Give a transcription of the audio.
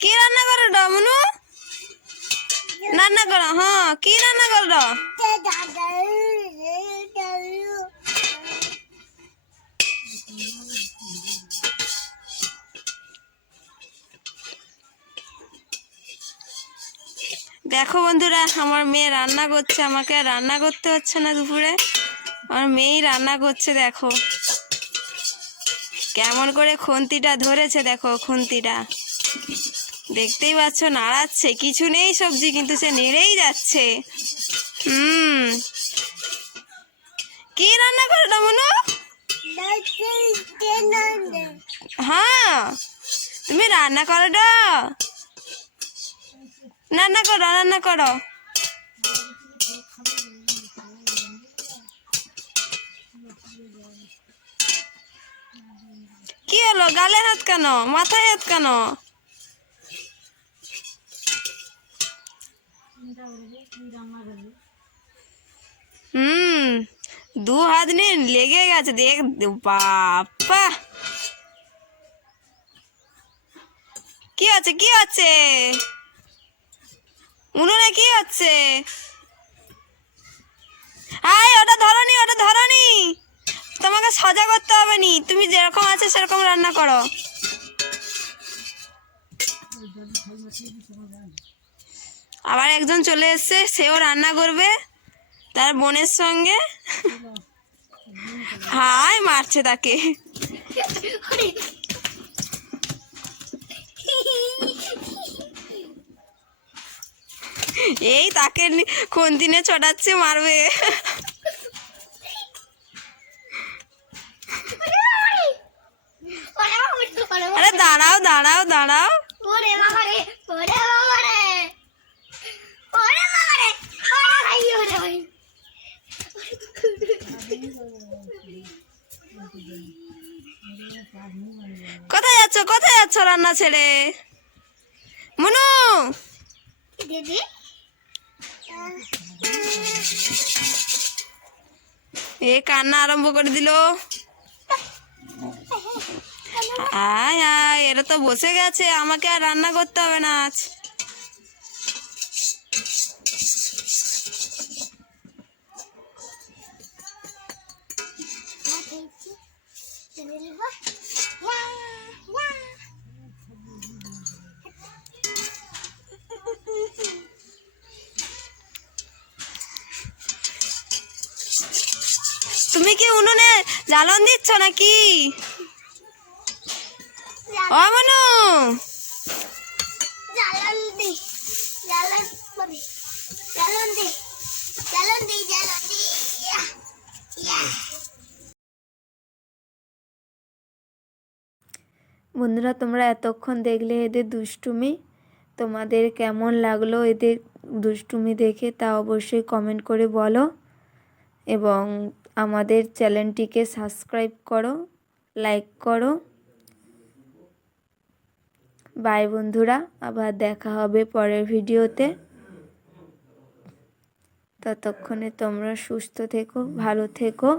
কি রান্না করো ডমনু রান্না করো হ্যাঁ কি রান্না করো দেখো বন্ধুরা, আমার মেয়ে রান্না করছে, আমাকে রান্না করতে হচ্ছে না দুপুরে। আমার মেয়েই রান্না করছে, দেখো। কেমন করে খুন্তিটা ধরেছে দেখো খুন্তিটা। দেখতেই পাচ্ছ নাড়াচ্ছে, কিছু নেই সবজি, কিন্তু সে নেড়েই যাচ্ছে। হুম। কি রান্না করো ডমনু হ্যাঁ। তুমি রান্না করো রান্না করো রান্না করো। কি হলো? গালে হাত কেন? মাথায় হাত কেন? হুম, দু হাত নিয়ে লেগে গেছে, দেখ বাপা কি আছে কি আছে উনুনে কি হচ্ছে? আয়, ওটা ধরনি ওটা ধরনি তোমাকে সজা করতে হবে নি। তুমি যেরকম আছে সেরকম রান্না করো। আবার একজন চলে এসছে, সেও রান্না করবে। তার বোনের সঙ্গে। হাই, মারছে তাকে। এই তাকে নি- কোন দিনে চটাচ্ছে মারবে। যাচ্ছ? কোথায় যাচ্ছ রান্না ছেড়ে? মনু! দিদি? এ কান্না আরম্ভ করে দিল। আয় আয় এরা তো বসে গেছে আমাকে আর রান্না করতে হবে না আজ। তুমি কি উনুনে জ্বালন দিচ্ছ নাকি? ও মনু জ্বালান দি জ্বালান বলি জ্বালান বন্ধুরা, তোমরা এতক্ষণ দেখলে এদের দুষ্টুমি? তোমাদের কেমন লাগল এদের দুষ্টুমি দেখে তা অবশ্যই কমেন্ট করে বলো। এবং আমাদের চ্যানেলটিকে সাবস্ক্রাইব করো লাইক করো। বাই বন্ধুরা, আবার দেখা হবে পরের ভিডিওতে। ততক্ষণে তোমরা সুস্থ থেকো, ভালো থেকো।